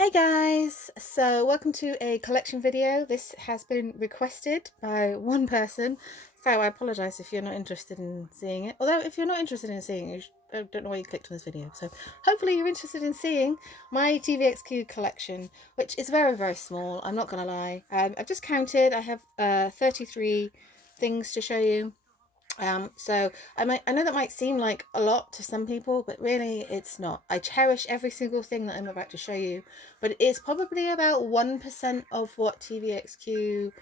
Hey guys, so welcome to a collection video. This has been requested by one person, so I apologize if you're not interested in seeing it. Although if you're not interested in seeing it, I don't know why you clicked on this video. So hopefully you're interested in seeing my TVXQ collection, which is very small, I'm not gonna lie. I've just counted. I have 33 things to show you. So I know that might seem like a lot to some people, but really it's not. I cherish every single thing that I'm about to show you, but it's probably about 1% of what TVXQ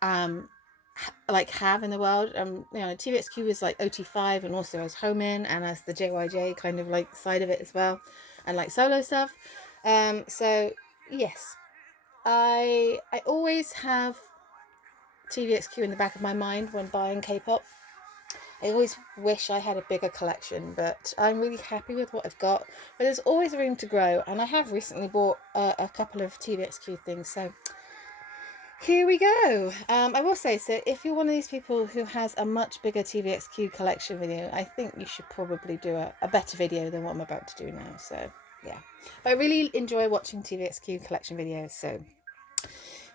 have in the world. TVXQ is like OT5 and also as Homin and as the JYJ kind of like side of it as well, and like solo stuff. So yes, I always have TVXQ in the back of my mind when buying K-pop. I always wish I had a bigger collection, but I'm really happy with what I've got. But there's always room to grow, and I have recently bought a couple of TVXQ things, so here we go. I will say, so if you're one of these people who has a much bigger TVXQ collection video, I think you should probably do a better video than what I'm about to do now, so yeah. But I really enjoy watching TVXQ collection videos, so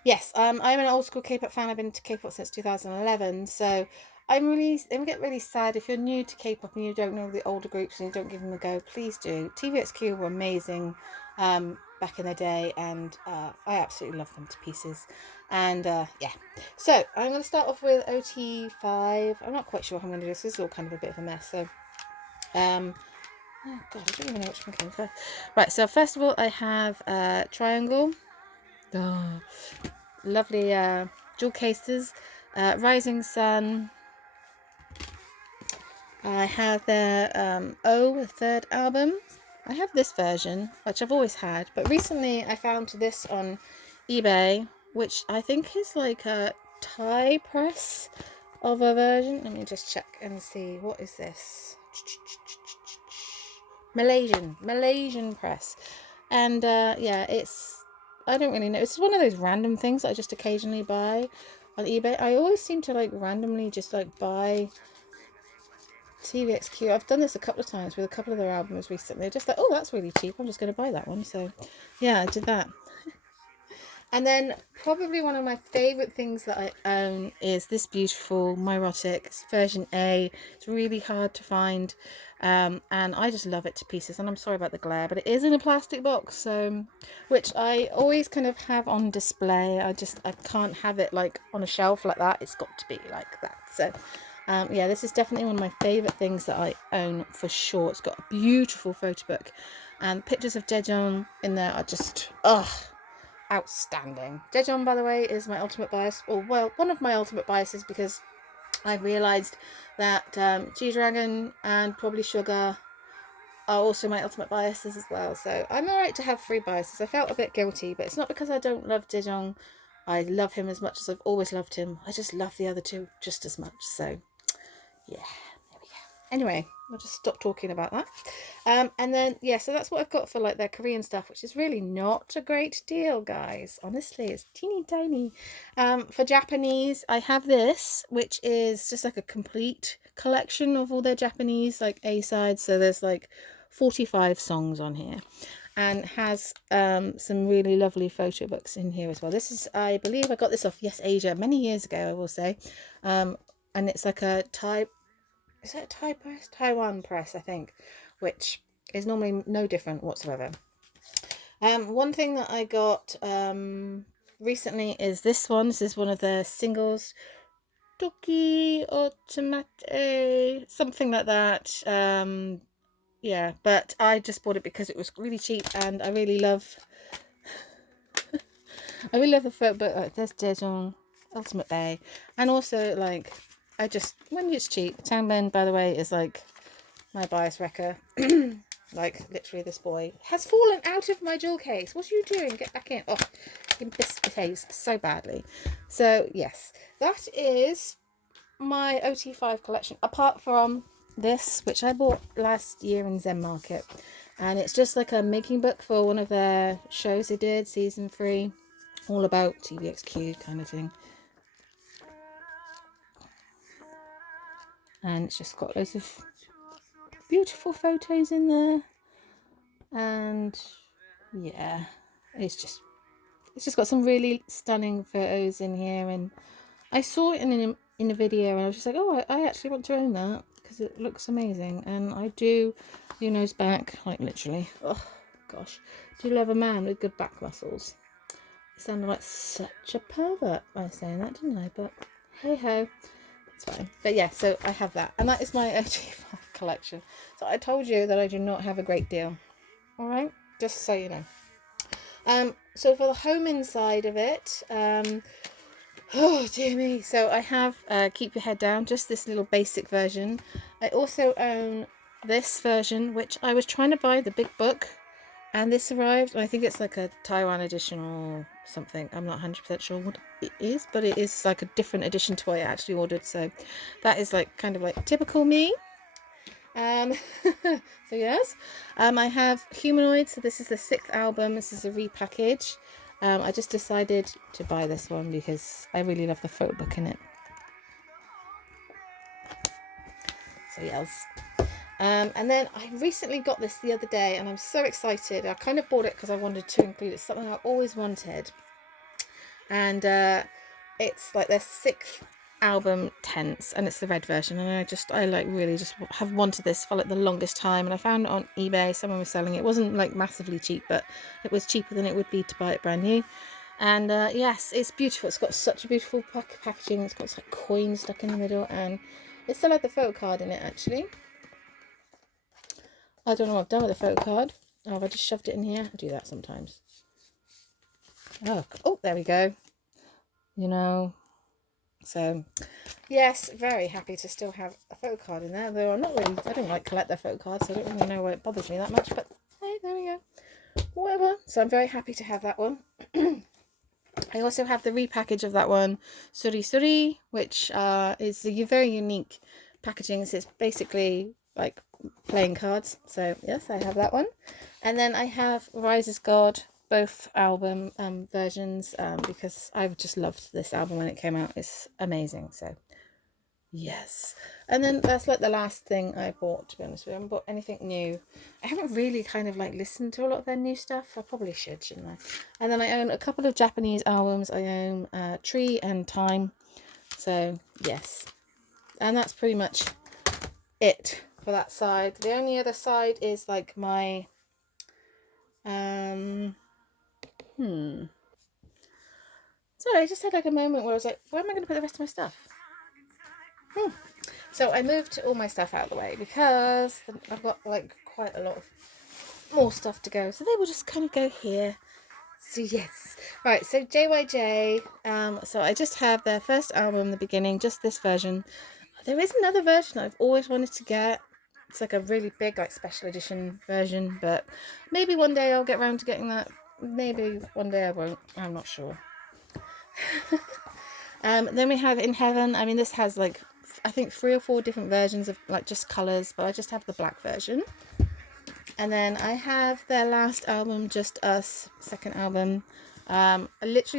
yes, I'm an old school K-pop fan. I've been to K-pop since 2011, so I get really sad if you're new to K-pop and you don't know the older groups and you don't give them a go. Please do. TVXQ were amazing back in the day, and I absolutely love them to pieces. And yeah, so I'm going to start off with OT5. I'm not quite sure how I'm going to do this. This is all kind of a bit of a mess. So oh god, I don't even know which one came first. Right, so first of all, I have Triangle. Oh, lovely jewel cases. Rising Sun. I have their the third album. I have this version, which I've always had, but recently I found this on eBay, which I think is like a Thai press of a version. Let me just check and see. What is this? Malaysian press. And yeah, I don't really know. It's one of those random things that I just occasionally buy on eBay. I always seem to like randomly just like buy TVXQ. I've done this a couple of times with a couple of their albums recently. Just like, oh, that's really cheap. I'm just going to buy that one. So yeah, I did that. And then probably one of my favourite things that I own is this beautiful Myrotic. It's version A. It's really hard to find, and I just love it to pieces. And I'm sorry about the glare, but it is in a plastic box, so which I always kind of have on display. I can't have it like on a shelf like that. It's got to be like that. So yeah, this is definitely one of my favourite things that I own for sure. It's got a beautiful photo book, and pictures of Jaejoong in there are just outstanding. Jaejoong, by the way, is my ultimate bias, or well, one of my ultimate biases, because I realised that G-Dragon and probably Sugar are also my ultimate biases as well. So I'm alright to have three biases. I felt a bit guilty, but it's not because I don't love Jaejoong. I love him as much as I've always loved him. I just love the other two just as much. So yeah, there we go. Anyway, I'll just stop talking about that. And then yeah, so that's what I've got for like their Korean stuff, which is really not a great deal, guys. Honestly, it's teeny tiny. For Japanese, I have this, which is just like a complete collection of all their Japanese like A-sides. So there's like 45 songs on here, and has some really lovely photo books in here as well. This is, I believe I got this off Yes Asia many years ago, I will say. And it's like a is that a Thai press? Taiwan press, I think, which is normally no different whatsoever. One thing that I got recently is this one. This is one of their singles. Toki Automate, something like that. Yeah, but I just bought it because it was really cheap, and I really love the photo. But there's Jaejoong, Ultimate Bay, and also like when it's cheap. Tangbin, by the way, is like my bias wrecker. Like literally, this boy has fallen out of my jewel case. What are you doing? Get back in. Oh, he misbehaves so badly. So yes, that is my OT5 collection, apart from this, which I bought last year in Zen Market, and it's just like a making book for one of their shows they did, season 3, all about TVXQ kind of thing. And it's just got loads of beautiful photos in there, and yeah, it's just got some really stunning photos in here, and I saw it in a video, and I was just like, oh, I actually want to own that because it looks amazing. And I do, nose back, like literally. Oh gosh, do love a man with good back muscles. I sounded like such a pervert by saying that, didn't I? But hey ho, it's fine. But yeah, so I have that, and that is my OT5 collection. So I told you that I do not have a great deal. All right, just so you know. So for the home inside of it, oh dear me, so I have Keep Your Head Down, just this little basic version. I also own this version, which I was trying to buy the big book, and this arrived, and I think it's like a Taiwan edition or something. I'm not 100% sure what it is, but it is like a different edition to what I actually ordered, so that is like kind of like typical me. So yes, I have Humanoid, so this is the 6th album. This is a repackage. I just decided to buy this one because I really love the photo book in it. So yes, and then I recently got this the other day, and I'm so excited. I kind of bought it because I wanted to include it. It's something I always wanted, and it's like their 6th album, Tense, and it's the red version, and I like really just have wanted this for like the longest time, and I found it on eBay. Someone was selling it. It wasn't like massively cheap, but it was cheaper than it would be to buy it brand new. And yes, it's beautiful. It's got such a beautiful packaging. It's got like coins stuck in the middle, and it still had the photo card in it actually. I don't know what I've done with the photo card. Oh, have I just shoved it in here? I do that sometimes. Oh, there we go. So yes, very happy to still have a photo card in there, though I don't like collect their photo cards, so I don't really know why it bothers me that much, but hey, there we go, whatever. So I'm very happy to have that one. I also have the repackage of that one, Suri Suri, which is a very unique packaging. So it's basically like playing cards, so yes, I have that one. And then I have Rise as God, both album versions, because I've just loved this album when it came out. It's amazing, so yes. And then that's like the last thing I bought, to be honest with you. I haven't bought anything new. I haven't really kind of like listened to a lot of their new stuff. I probably should, shouldn't I? And then I own a couple of Japanese albums. I own Tree and Time, so yes. And that's pretty much it for that side. The only other side is like my sorry, I just had like a moment where I was like, where am I going to put the rest of my stuff? So I moved all my stuff out of the way because I've got like quite a lot of more stuff to go, so they will just kind of go here. So yes, right, so JYJ, so I just have their first album, the beginning, just this version. There is another version I've always wanted to get. It's like a really big like special edition version, but maybe one day I'll get around to getting that. Maybe one day I won't, I'm not sure. Then we have In Heaven. I mean, this has like I think 3 or 4 different versions of like just colours, but I just have the black version. And then I have their last album, Just Us, 2nd album. I loved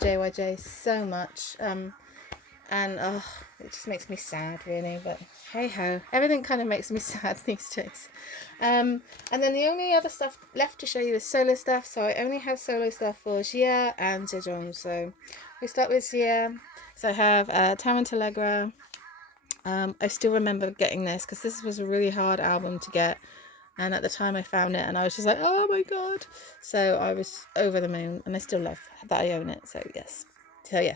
JYJ so much. And it just makes me sad, really, but hey ho, everything kind of makes me sad these days. And then the only other stuff left to show you is solo stuff, so I only have solo stuff for Xia and Jaejoong. So we start with Xia. So I have Tarantalegra. I still remember getting this because this was a really hard album to get, and at the time I found it and I was just like, oh my god, so I was over the moon, and I still love that I own it. So yes,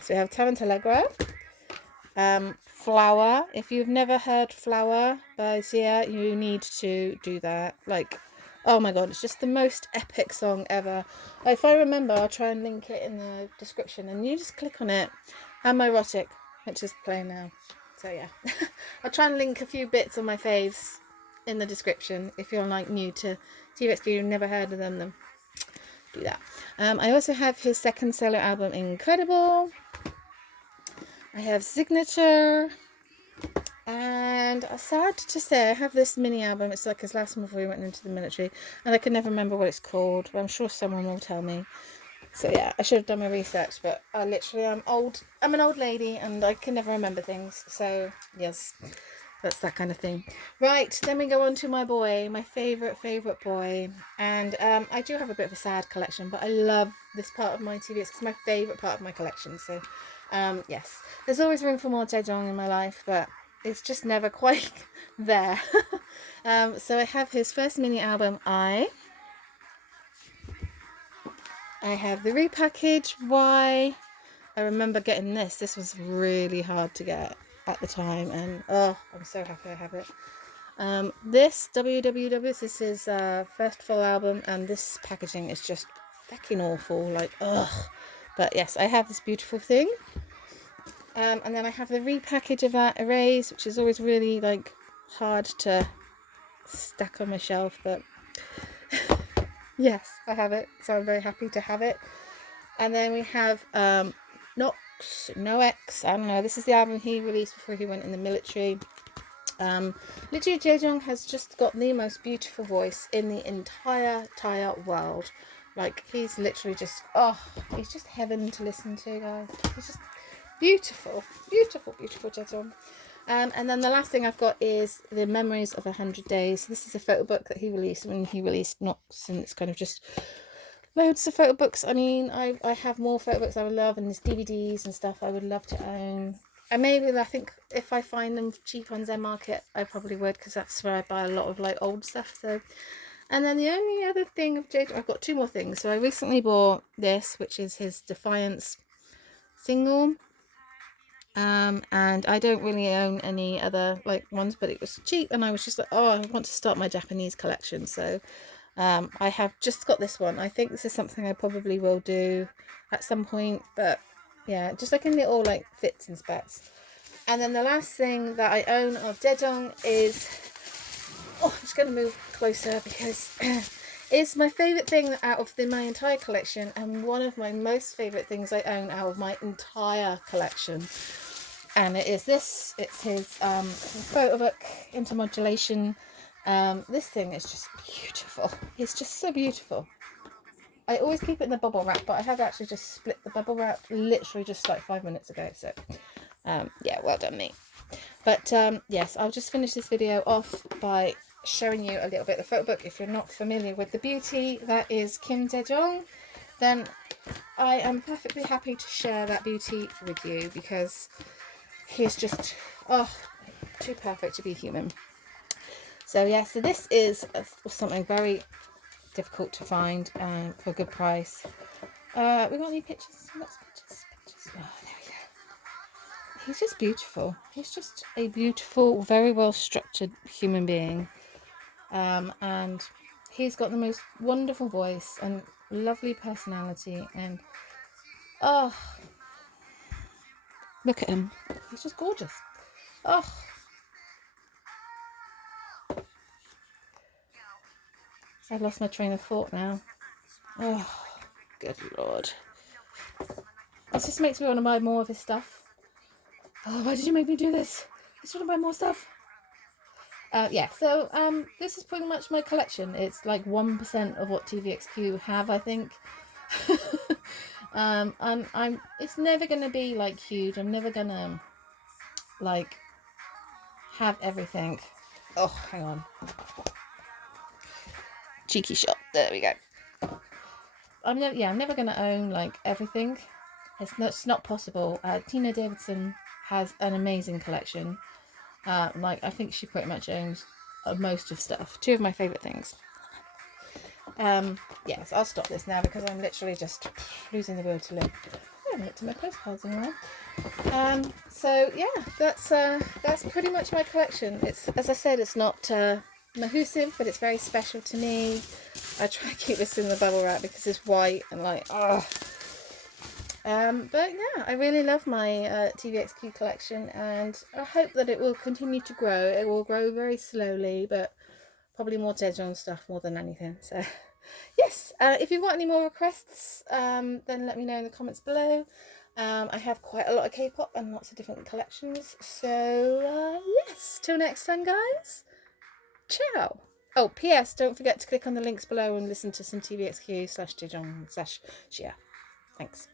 we have Tarantalegra. Flower. If you've never heard Flower by Xia, you need to do that. Like, oh my god, it's just the most epic song ever. If I remember, I'll try and link it in the description, and you just click on it. And my erotic, which is playing now. So yeah, I'll try and link a few bits of my faves in the description. If you're like new to TVXQ, you've never heard of them, then do that. I also have his 2nd solo album, Incredible. I have Signature, and sad to say I have this mini album. It's like his last one before he went into the military, and I can never remember what it's called, but I'm sure someone will tell me. So yeah, I should have done my research, but I'm an old lady and I can never remember things, so yes. that's that kind of thing. Right, then we go on to my boy, my favourite boy. And I do have a bit of a sad collection, but I love this part of my TVX. It's my favourite part of my collection. So, yes, there's always room for more Jaejoong in my life, but it's just never quite there. So I have his first mini album, I have the repackage, Y. I remember getting this. This was really hard to get at the time, and oh, I'm so happy I have it. This WWW, this is his first full album, and this packaging is just fucking awful, like ugh. But yes, I have this beautiful thing. And then I have the repackage of that Erase, which is always really like hard to stack on my shelf, but yes, I have it, so I'm very happy to have it. And then we have Nox, I don't know, this is the album he released before he went in the military. Literally, Jaejoong has just got the most beautiful voice in the entire world. Like, he's literally just, oh, he's just heaven to listen to, guys. He's just beautiful Jaejoong. And then the last thing I've got is the Memories of 100 Days. This is a photo book that he released when he released Nox, and it's kind of just loads of photo books. I mean, I have more photo books I would love, and there's DVDs and stuff I would love to own. And maybe, I think if I find them cheap on Zen Market, I probably would, because that's where I buy a lot of like old stuff. So, and then the only other thing of Jaejoong, I've got two more things. So I recently bought this, which is his Defiance single. And I don't really own any other like ones, but it was cheap, and I was just like, oh, I want to start my Japanese collection. So I have just got this one. I think this is something I probably will do at some point, but yeah, just like in little like fits and spats. And then the last thing that I own of Jaejoong is, oh, I'm just going to move closer because it's my favourite thing out of my entire collection, and one of my most favourite things I own out of my entire collection. And it is this. It's his photo book, Intermodulation. This thing is just beautiful. It's just so beautiful. I always keep it in the bubble wrap, but I have actually just split the bubble wrap literally just like 5 minutes ago. So, yeah, well done me. But yes, I'll just finish this video off by showing you a little bit of the photo book. If you're not familiar with the beauty that is Kim Jaejoong, then I am perfectly happy to share that beauty with you, because he's just, oh, too perfect to be human. So yeah, so this is something very difficult to find for a good price. We got any pictures? Lots of pictures. Oh, there we go. He's just beautiful. He's just a beautiful, very well structured human being. And he's got the most wonderful voice and lovely personality, and oh, look at him. He's just gorgeous. Oh, I've lost my train of thought now. Oh, good lord. This just makes me want to buy more of his stuff. Oh, why did you make me do this? I just want to buy more stuff. Yeah, so this is pretty much my collection. It's like 1% of what TVXQ have, I think. And it's never going to be like huge. I'm never going to like have everything. Oh, hang on. Cheeky shot. There we go. I'm never going to own like everything. It's not possible. Tina Davidson has an amazing collection. Like, I think she pretty much owns most of stuff. Two of my favourite things. Yes, I'll stop this now because I'm literally just losing the will to live. I haven't looked at my postcards in a while. So yeah, that's pretty much my collection. It's, as I said, it's not massive, but it's very special to me. I try to keep this in the bubble wrap because it's white and like, oh. But yeah, I really love my TVXQ collection, and I hope that it will continue to grow. It will grow very slowly, but probably more Jaejoong stuff more than anything. So yes, if you've got any more requests, then let me know in the comments below. I have quite a lot of K-pop and lots of different collections. So yes, till next time, guys. Ciao. Oh, P.S. Don't forget to click on the links below and listen to some TVXQ/Jaejoong/Shia. Thanks.